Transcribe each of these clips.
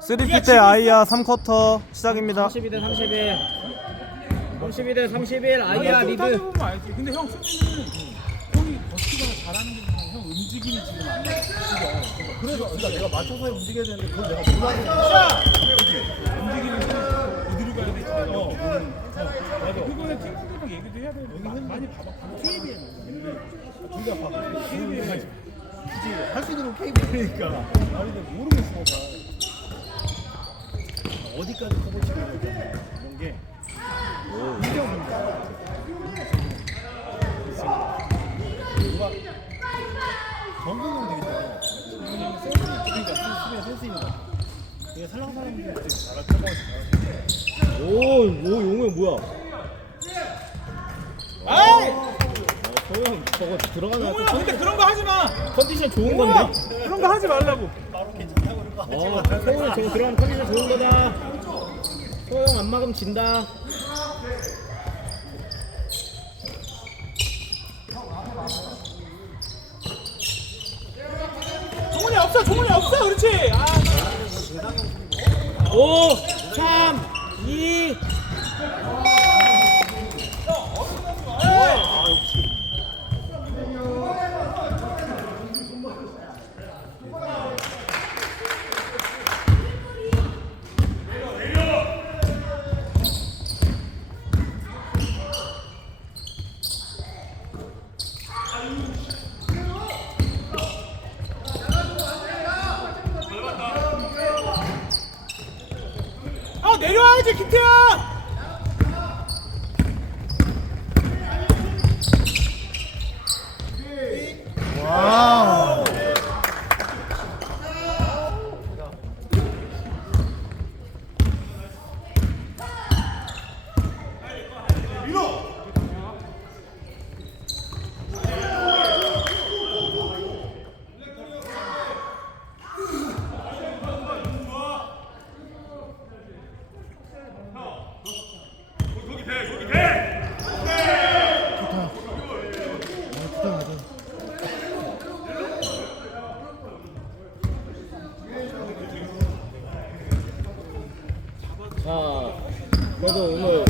쓰리피 때 아이야 3쿼터 시작입니다 32대 31 32대 31 아이야 리드 따져보면 알지. 근데 형 수비는 형이 버티거나 잘하는 게 아니라 형 움직임이 지금 안 나. 그래서 그러니까 내가 맞춰서 움직여야 되는데 그걸 내가 몰라서 움직임이 어디로 가야 될지 내가 모르는. 맞아. 그거는 팀들이랑 얘기도 해야 돼. 많이 봐봐. KBL. 둘다 봐. KBL 굳이 할수 있는 건 KBL이니까. 아니 근데 모르겠어. 나. 어디까지 커버치게 될까 이런 게 인정입니다. 센스 그러니까 수비에 센스 있는 거 같아. 이게 살랑살랑 되게 잘할 커버가 잘할 오오 용우 형 뭐야 아이! 어, 소영 저거 들어가면 용우야 근데 그런 거 하지 마. 컨디션 좋은 건데 그런 거 하지 말라고. 어 마. 소영 저거 들어가면 컨디션 좋은 거다 소영 안 막으면 진다 종훈이 없어. 종훈이 없어. 그렇지. 아. 5 3 2 아 기태야. 와우. 자, 그래도 오늘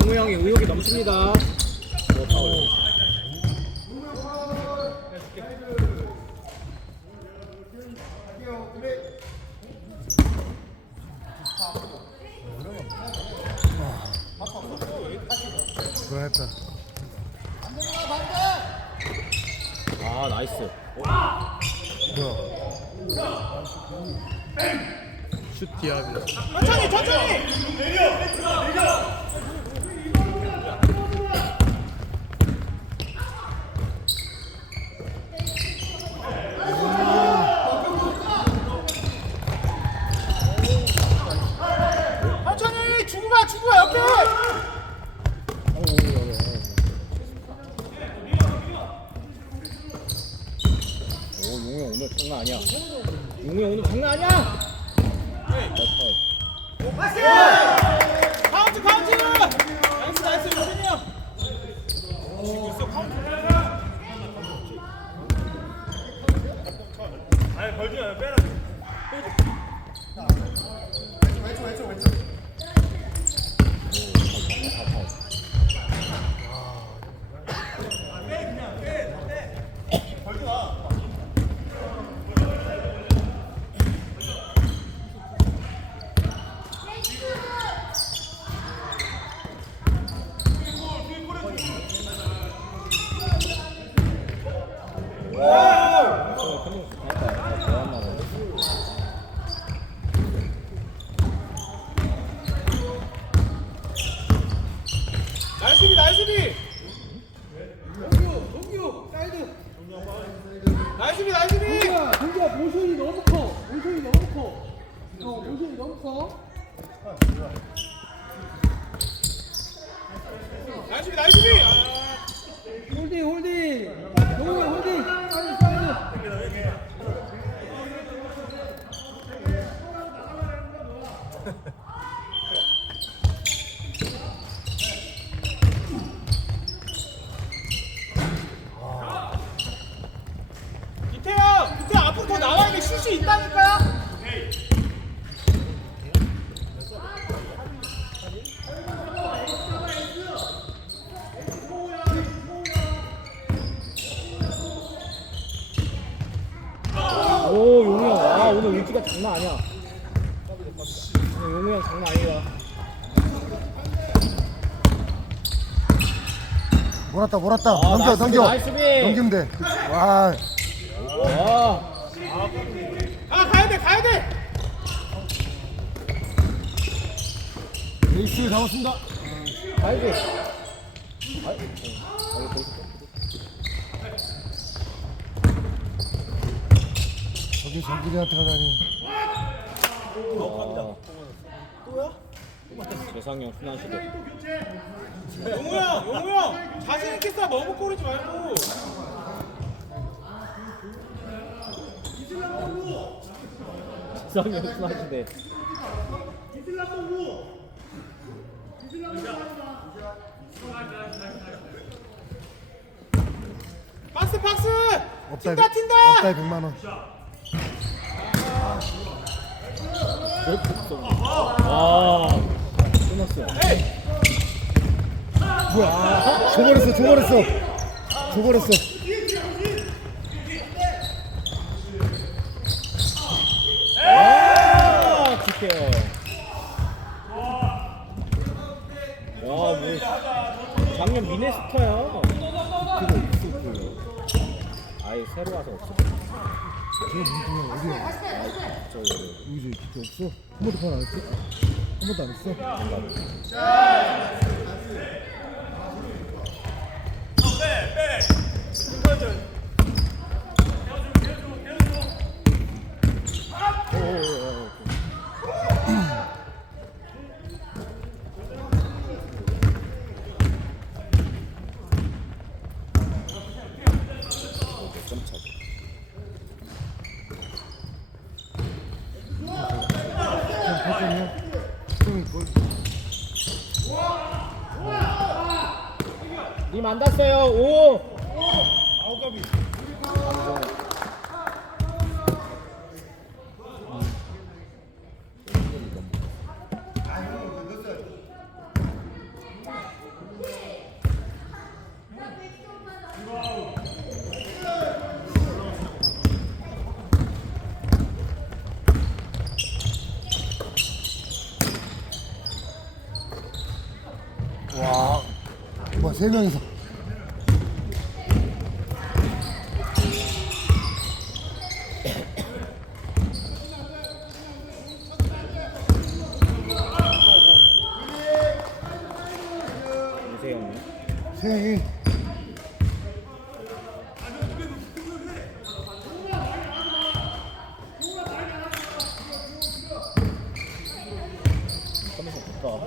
용우 형이 의욕이 넘칩니다. 어, 파울. 그랬다. 아, 나이스. 뭐야? 슛 디아비. 천천히 천천히. 용우 형 오늘 장난 아니야. 용우 형 오늘 장난 아니야. 어, 파울. 카운트 카운트. 나이스 나이스 유진이 형. 지고 있어 카운트. 아니 걸지 마 빼라. 나이스비 나이스비. 나이스비 나이스비. 동기야 모션이 너무 커. 모션이 너무 커. 어, 모션이 너무 커. 나이스비 나이스비. 아. 홀딩, 홀딩. 동우야 홀딩. 사이드, 사이드. 기태형 기태 때 앞으로 더 나와야 돼. 슛이 있다니까. 오 용우 형. 위치가 장난 아니야. 오늘 용우 형 장난 아니다. 몰았다 몰았다 아, 넘겨 나이스 넘겨 나이스 수비. 넘기면 돼 와, 와. 아 가야 돼 가야 돼. 에이스 잡았습니다 가야지. 저기 정길이한테 가다니 재상형 순환 시대. 용우 형, 용우 형, 자신 있게 쏴 너무 꼬리지 말고. 재상형 순환 시대. 박스 박스. 없다 튄다 튄다. 없다 100만 원 아. 끝났어. 뭐야 줘버렸어 아, 기태요. 와, 뭐 작년 미네스타야. 그거 있을 거예요 아예 새로 와서 없어. 저 민중이 어디야 저 여기 저 기태 없어? 한 번도 판 안 했어? 한 번도 안 했어? 깜짝. 형 8점이야? 형이 뭘 님안 닿았어요. 오. 와, 세 명이서 유세영. 세 명이 커미션 좋다. 오,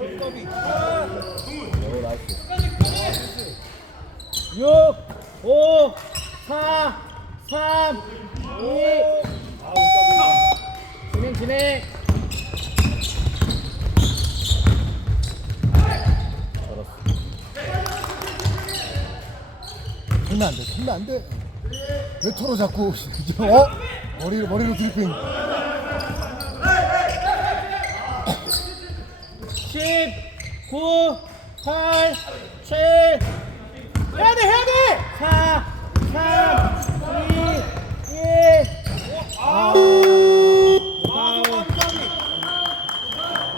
나이스. 6, 5, 4, 3, 2. 진행, 진행. 알았어. 틀면 안 돼, 틀면 안 돼. 왜 토로 자꾸 어? 머리로 머리로 드리핑.